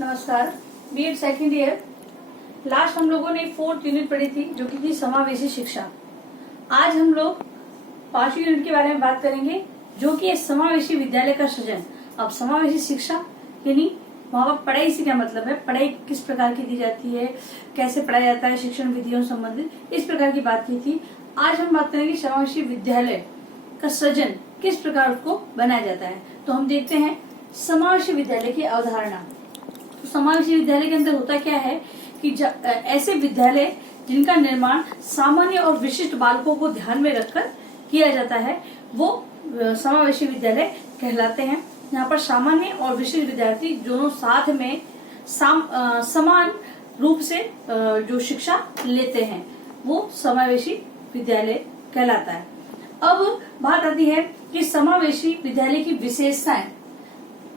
नमस्कार। BEd second year last हम लोगों ने 4th यूनिट पढ़ी थी जो कि थी समावेशी शिक्षा। आज हम लोग 5वीं यूनिट के बारे में बात करेंगे जो कि है समावेशी विद्यालय का सृजन। अब समावेशी शिक्षा यानी वहाँ पर पढ़ाई से क्या मतलब है, पढ़ाई किस प्रकार की दी जाती है, कैसे पढ़ाया जाता है, शिक्षण विधियों संबंधित इस प्रकार की बात की थी। आज हम बात करेंगे समावेशी विद्यालय का सृजन किस प्रकार उसको बनाया जाता है। तो हम देखते हैं समावेशी विद्यालय की अवधारणा। तो समावेशी विद्यालय के अंदर होता क्या है कि ऐसे विद्यालय जिनका निर्माण सामान्य और विशिष्ट बालकों को ध्यान में रखकर किया जाता है वो समावेशी विद्यालय कहलाते हैं। यहाँ पर सामान्य और विशिष्ट विद्यार्थी दोनों साथ में समान रूप से जो शिक्षा लेते हैं वो समावेशी विद्यालय कहलाता है। अब बात आती है कि समावेशी विद्यालय की विशेषताएं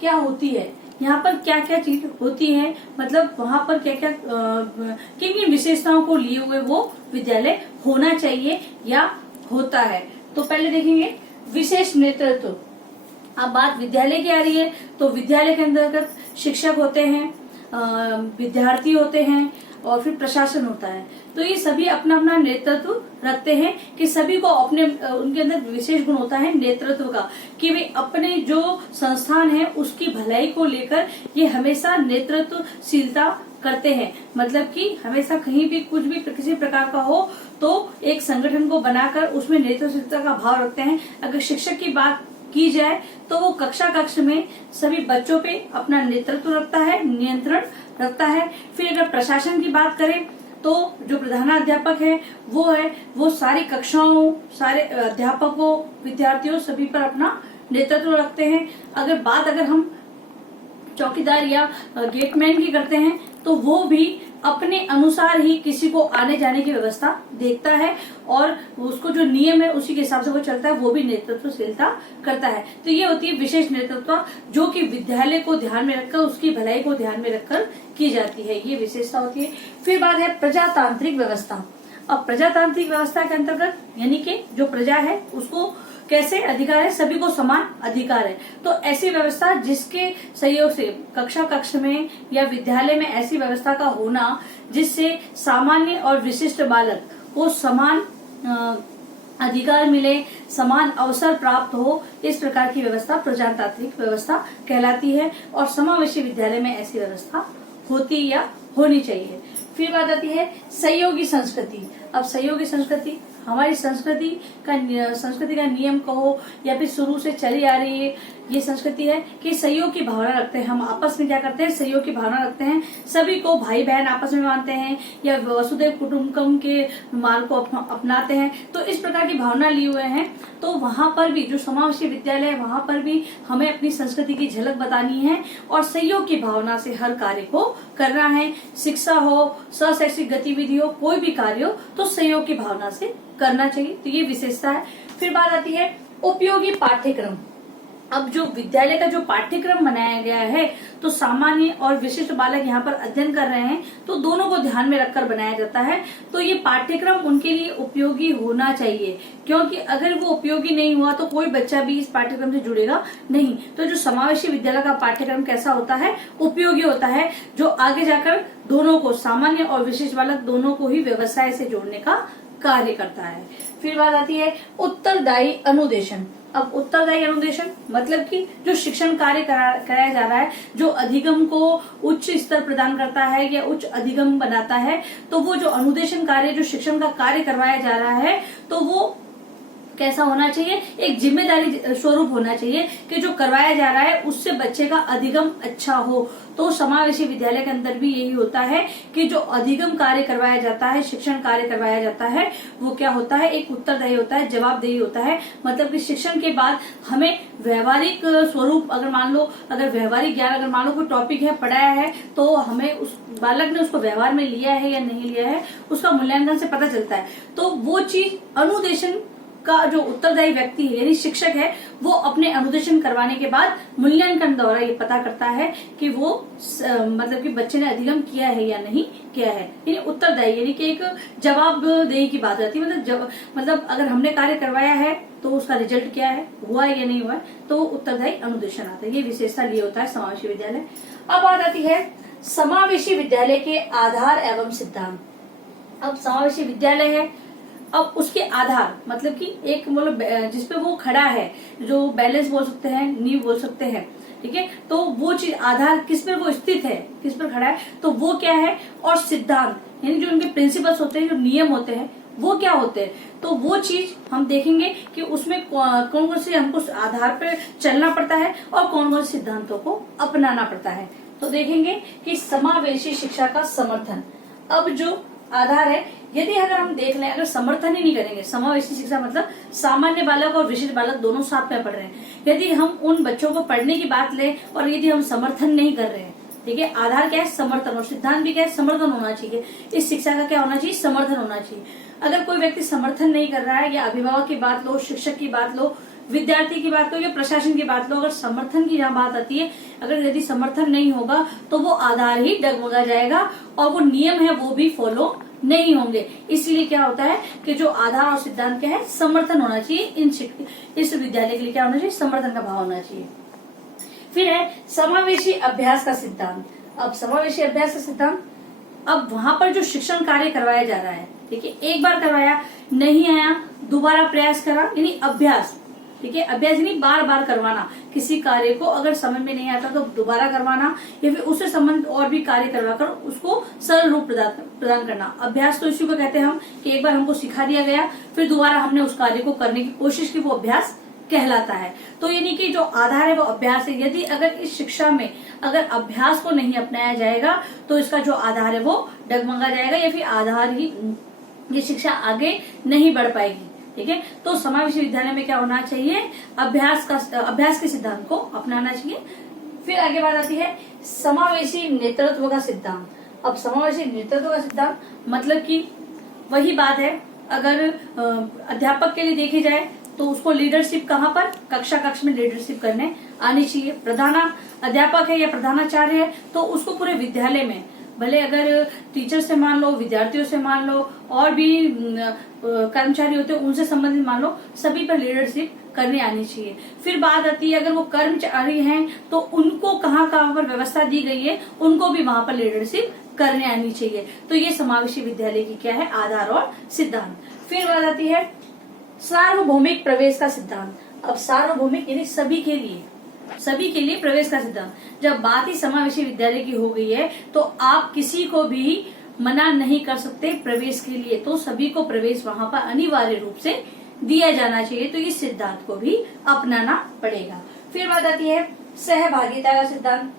क्या होती है, यहाँ पर क्या क्या चीज होती है, मतलब वहाँ पर क्या क्या किन किन विशेषताओं को लिए हुए वो विद्यालय होना चाहिए या होता है। तो पहले देखेंगे विशेष नेतृत्व। अब बात विद्यालय की आ रही है तो विद्यालय के अंतर्गत शिक्षक होते हैं, विद्यार्थी होते हैं और फिर प्रशासन होता है। तो ये सभी अपना अपना नेतृत्व रखते हैं कि सभी को अपने उनके अंदर विशेष गुण होता है नेतृत्व का, कि वे अपने जो संस्थान है उसकी भलाई को लेकर ये हमेशा नेतृत्वशीलता करते हैं। मतलब कि हमेशा कहीं भी कुछ भी किसी प्रकार का हो तो एक संगठन को बनाकर उसमें नेतृत्वशीलता का भाव रखते हैं। अगर शिक्षक की बात की जाए तो वो कक्ष में सभी बच्चों पे अपना नेतृत्व रखता है, नियंत्रण रखता है। फिर अगर प्रशासन की बात करें तो जो प्रधानाध्यापक है वो सारी कक्षाओं, सारे अध्यापकों, विद्यार्थियों सभी पर अपना नेतृत्व रखते हैं। अगर हम चौकीदार या गेटमैन की करते हैं तो वो भी अपने अनुसार ही किसी को आने जाने की व्यवस्था देखता है और उसको जो नियम है उसी के हिसाब से वो चलता है, वो भी नेतृत्वशीलता करता है। तो ये होती है विशेष नेतृत्व जो कि विद्यालय को ध्यान में रखकर, उसकी भलाई को ध्यान में रखकर की जाती है, ये विशेषता होती है। फिर बात है प्रजातांत्रिक व्यवस्था। अब प्रजातांत्रिक व्यवस्था के अंतर्गत यानी कि जो प्रजा है उसको कैसे अधिकार है, सभी को समान अधिकार है। तो ऐसी व्यवस्था जिसके सहयोग से कक्ष में या विद्यालय में ऐसी व्यवस्था का होना जिससे सामान्य और विशिष्ट बालक को समान अधिकार मिले, समान अवसर प्राप्त हो, इस प्रकार की व्यवस्था प्रजातांत्रिक व्यवस्था कहलाती है। और समावेशी विद्यालय में ऐसी व्यवस्था होती या होनी चाहिए। फिर बात आती है सहयोगी संस्कृति। अब सहयोगी संस्कृति हमारी संस्कृति का नियम कहो या फिर शुरू से चली आ रही है ये संस्कृति है कि सहयोग की भावना रखते हैं। हम आपस में क्या करते हैं, सहयोग की भावना रखते हैं, सभी को भाई बहन आपस में मानते हैं या वसुधैव कुटुंबकम के मार्ग को अपनाते हैं। तो इस प्रकार की भावना लिए हुए हैं। तो वहां पर भी जो समावेशी विद्यालय है वहां पर भी हमें अपनी संस्कृति की झलक बतानी है और सहयोग की भावना से हर कार्य को करना है। शिक्षा हो, शैक्षिक गतिविधि हो, कोई भी कार्य हो तो सहयोग की भावना से करना चाहिए। तो ये विशेषता है। फिर बात आती है उपयोगी पाठ्यक्रम। अब जो विद्यालय का जो पाठ्यक्रम बनाया गया है तो सामान्य और विशिष्ट बालक यहाँ पर अध्ययन कर रहे हैं तो दोनों को ध्यान में रखकर बनाया जाता है। तो ये पाठ्यक्रम उनके लिए उपयोगी होना चाहिए, क्योंकि अगर वो उपयोगी नहीं हुआ तो कोई बच्चा भी इस पाठ्यक्रम से जुड़ेगा नहीं। तो जो समावेशी विद्यालय का पाठ्यक्रम कैसा होता है, उपयोगी होता है, जो आगे जाकर दोनों को, सामान्य और विशिष्ट बालक दोनों को ही व्यवसाय से जोड़ने का कार्य करता है। फिर बात आती है उत्तरदायी अनुदेशन। अब उत्तरदायी अनुदेशन मतलब कि जो शिक्षण कार्य कराया जा रहा है, जो अधिगम को उच्च स्तर प्रदान करता है या उच्च अधिगम बनाता है, तो वो जो अनुदेशन कार्य, जो शिक्षण का कार्य करवाया जा रहा है तो वो कैसा होना चाहिए, एक जिम्मेदारी स्वरूप होना चाहिए कि जो करवाया जा रहा है उससे बच्चे का अधिगम अच्छा हो। तो समावेशी विद्यालय के अंदर भी यही होता है कि जो अधिगम कार्य करवाया जाता है, शिक्षण कार्य करवाया जाता है, वो क्या होता है, एक उत्तरदायी होता है, जवाबदेही होता है। मतलब कि शिक्षण के बाद हमें व्यवहारिक स्वरूप, अगर व्यवहारिक ज्ञान अगर मान लो कोई टॉपिक है, पढ़ाया है तो हमें उस बालक ने उसको व्यवहार में लिया है या नहीं लिया है उसका मूल्यांकन से पता चलता है। तो वो चीज अनुदेशन का जो उत्तरदायी व्यक्ति है यानी शिक्षक है, वो अपने अनुदेशन करवाने के बाद मूल्यांकन द्वारा ये पता करता है कि वो मतलब कि बच्चे ने अधिगम किया है या नहीं किया है। यानी उत्तरदायी यानी कि एक जवाबदेही की बात आती है, मतलब अगर हमने कार्य करवाया है तो उसका रिजल्ट क्या है, हुआ है या नहीं हुआ है, तो उत्तरदायी अनुदेशन आता है। ये विशेषता लिए होता है समावेशी विद्यालय। अब बात आती है समावेशी विद्यालय के आधार एवं सिद्धांत। अब समावेशी विद्यालय है, अब उसके आधार मतलब कि एक मतलब जिसपे वो खड़ा है, जो बैलेंस बोल सकते हैं, नींव बोल सकते हैं, ठीक है, तो वो चीज आधार किस पर वो स्थित है, किस पर खड़ा है, तो वो क्या है, और सिद्धांत यानी जो उनके प्रिंसिपल्स होते हैं, जो नियम होते हैं, वो क्या होते हैं, तो वो चीज हम देखेंगे कि उसमें कौन कौन से हमको आधार पर चलना पड़ता है और कौन कौन से सिद्धांतों को अपनाना पड़ता है। तो देखेंगे कि समावेशी शिक्षा का समर्थन। अब जो आधार है, यदि अगर हम देख लें, अगर समर्थन ही नहीं करेंगे, समावेशी शिक्षा मतलब सामान्य बालक और विशिष्ट बालक दोनों साथ में पढ़ रहे हैं, यदि हम उन बच्चों को पढ़ने की बात लें और यदि हम समर्थन नहीं कर रहे हैं, ठीक है, आधार क्या है, समर्थन, और सिद्धांत भी क्या है, समर्थन होना चाहिए। इस शिक्षा का क्या होना चाहिए, समर्थन होना चाहिए। अगर कोई व्यक्ति समर्थन नहीं कर रहा है, या अभिभावक की बात लो, शिक्षक की बात लो, विद्यार्थी की बात लो या प्रशासन की बात लो, अगर समर्थन की यहाँ बात आती है, अगर यदि समर्थन नहीं होगा तो वो आधार ही डगमगा जाएगा और वो नियम है वो भी फॉलो नहीं होंगे। इसलिए क्या होता है कि जो आधार और सिद्धांत क्या है, समर्थन होना चाहिए। इस विद्यालय के लिए क्या होना चाहिए, समर्थन का भाव होना चाहिए। फिर है समावेशी अभ्यास का सिद्धांत। अब समावेशी अभ्यास का सिद्धांत, अब वहां पर जो शिक्षण कार्य करवाया जा रहा है, ठीक है, एक बार करवाया नहीं आया, दोबारा प्रयास करा, यानी अभ्यास, ठीक है, अभ्यास यानी बार बार करवाना किसी कार्य को, अगर समझ में नहीं आता तो दोबारा करवाना या फिर उससे संबंध और भी कार्य करवाकर उसको सरल रूप प्रदान करना। अभ्यास तो इसी को कहते हैं हम कि एक बार हमको सिखा दिया गया, फिर दोबारा हमने उस कार्य को करने की कोशिश की, वो अभ्यास कहलाता है। तो यानी कि जो आधार है वो अभ्यास है। यदि अगर इस शिक्षा में अगर अभ्यास को नहीं अपनाया जाएगा तो इसका जो आधार है वो डगमगा जाएगा या फिर आधार ही ये शिक्षा आगे नहीं बढ़ पाएगी, ठीक है। तो समावेशी विद्यालय में क्या होना चाहिए, अभ्यास के सिद्धांत को अपनाना चाहिए। फिर आगे बात आती है समावेशी नेतृत्व का सिद्धांत। अब समावेशी नेतृत्व का सिद्धांत मतलब कि वही बात है, अगर अध्यापक के लिए देखी जाए तो उसको लीडरशिप कहाँ पर, कक्ष में लीडरशिप करने आनी चाहिए। प्रधान अध्यापक है या प्रधानाचार्य है तो उसको पूरे विद्यालय में, भले अगर टीचर से मान लो, विद्यार्थियों से मान लो, और भी कर्मचारी होते हैं उनसे संबंधित मान लो, सभी पर लीडरशिप करने आनी चाहिए। फिर बात आती है अगर वो कर्मचारी हैं तो उनको कहाँ पर व्यवस्था दी गई है, उनको भी वहां पर लीडरशिप करने आनी चाहिए। तो ये समावेशी विद्यालय की क्या है, आधार और सिद्धांत। फिर बात आती है सार्वभौमिक प्रवेश का सिद्धांत। अब सार्वभौमिक यानी सभी के लिए प्रवेश का सिद्धांत। जब बात ही समावेशी विद्यालय की हो गई है तो आप किसी को भी मना नहीं कर सकते प्रवेश के लिए, तो सभी को प्रवेश वहां पर अनिवार्य रूप से दिया जाना चाहिए। तो इस सिद्धांत को भी अपनाना पड़ेगा। फिर बात आती है सहभागिता का सिद्धांत।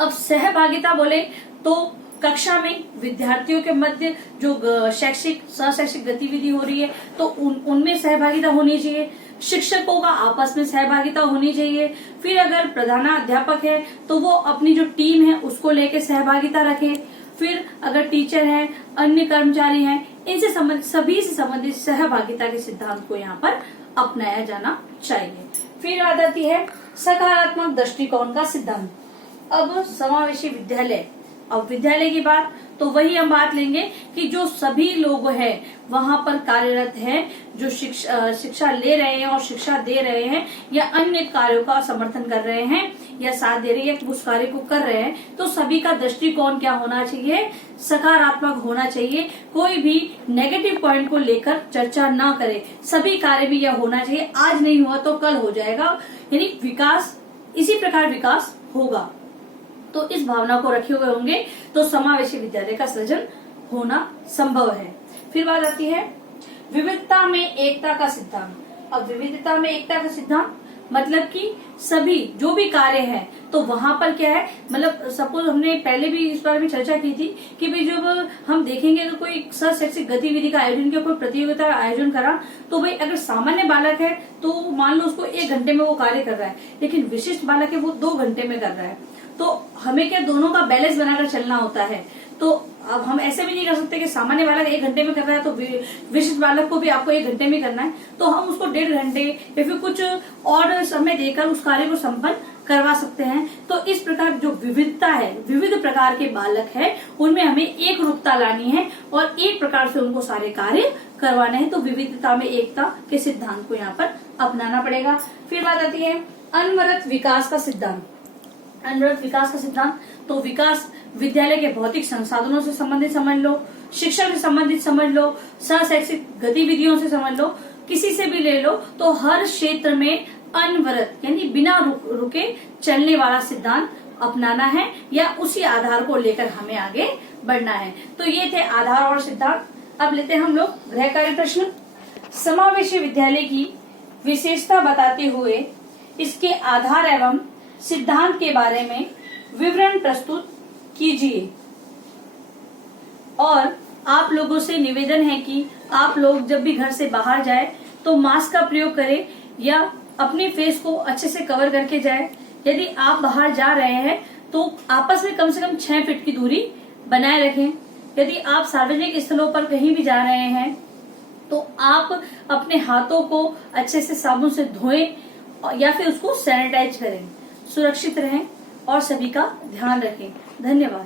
अब सहभागिता बोले तो कक्षा में विद्यार्थियों के मध्य जो शैक्षिक गतिविधि हो रही है तो उनमें सहभागिता होनी चाहिए। शिक्षकों का आपस में सहभागिता होनी चाहिए। फिर अगर प्रधानाध्यापक है तो वो अपनी जो टीम है उसको लेके सहभागिता रखे। फिर अगर टीचर है, अन्य कर्मचारी हैं, इनसे संबंधित सभी से संबंधित सहभागिता के सिद्धांत को यहाँ पर अपनाया जाना चाहिए। फिर आ जाती है सकारात्मक दृष्टिकोण का सिद्धांत। अब समावेशी विद्यालय, अब विद्यालय की बात तो वही हम बात लेंगे कि जो सभी लोग हैं वहां पर कार्यरत हैं, जो शिक्षा ले रहे हैं और शिक्षा दे रहे हैं या अन्य कार्यों का समर्थन कर रहे हैं या साथ दे रहे हैं या उस कार्य को कर रहे हैं, तो सभी का दृष्टिकोण क्या होना चाहिए, सकारात्मक होना चाहिए। कोई भी नेगेटिव पॉइंट को लेकर चर्चा ना करे। सभी कार्य भी यह होना चाहिए, आज नहीं हुआ तो कल हो जाएगा, यानी विकास इसी प्रकार विकास होगा। तो इस भावना को रखे हुए होंगे तो समावेशी विद्यालय का सृजन होना संभव है। फिर बात आती है विविधता में एकता का सिद्धांत। अब विविधता में एकता का सिद्धांत मतलब कि सभी जो भी कार्य है तो वहां पर क्या है, मतलब सपोज हमने पहले भी इस बारे में चर्चा की थी कि भाई जब हम देखेंगे अगर कोई शैक्षिक गतिविधि का आयोजन किया, कोई प्रतियोगिता का आयोजन करा, तो भाई अगर सामान्य बालक है तो मान लो उसको 1 घंटे में वो कार्य कर रहा है, लेकिन विशिष्ट बालक है वो 2 घंटे में कर रहा है। तो हमें क्या दोनों का बैलेंस बनाकर चलना होता है। तो अब हम ऐसे भी नहीं कर सकते कि सामान्य बालक 1 घंटे में कर रहा है तो विशिष्ट बालक को भी आपको 1 घंटे में करना है, तो हम उसको 1.5 घंटे या फिर कुछ और समय देकर उस कार्य को संपन्न करवा सकते हैं। तो इस प्रकार जो विविधता है, विविध प्रकार के बालक है, उनमें हमें एक रूपता लानी है और एक प्रकार से उनको सारे कार्य करवाने हैं। तो विविधता में एकता के सिद्धांत को यहाँ पर अपनाना पड़ेगा। फिर बात आती है अनवरत विकास का सिद्धांत। अनवरत विकास का सिद्धांत, तो विकास विद्यालय के भौतिक संसाधनों से संबंधित समझ लो, शिक्षा से संबंधित समझ लो, सहशैक्षिक गतिविधियों से समझ लो, किसी से भी ले लो, तो हर क्षेत्र में अनवरत यानी बिना रुके चलने वाला सिद्धांत अपनाना है या उसी आधार को लेकर हमें आगे बढ़ना है। तो ये थे आधार और सिद्धांत। अब लेते हैं हम लोग गृह कार्य प्रश्न। समावेशी विद्यालय की विशेषता बताते हुए इसके आधार एवं सिद्धांत के बारे में विवरण प्रस्तुत कीजिए। और आप लोगों से निवेदन है कि आप लोग जब भी घर से बाहर जाए तो मास्क का प्रयोग करें या अपने फेस को अच्छे से कवर करके जाए। यदि आप बाहर जा रहे हैं तो आपस में कम से कम 6 फीट की दूरी बनाए रखें। यदि आप सार्वजनिक स्थलों पर कहीं भी जा रहे हैं तो आप अपने हाथों को अच्छे से साबुन से धोएं या फिर उसको सैनिटाइज करें। सुरक्षित रहें और सभी का ध्यान रखें। धन्यवाद।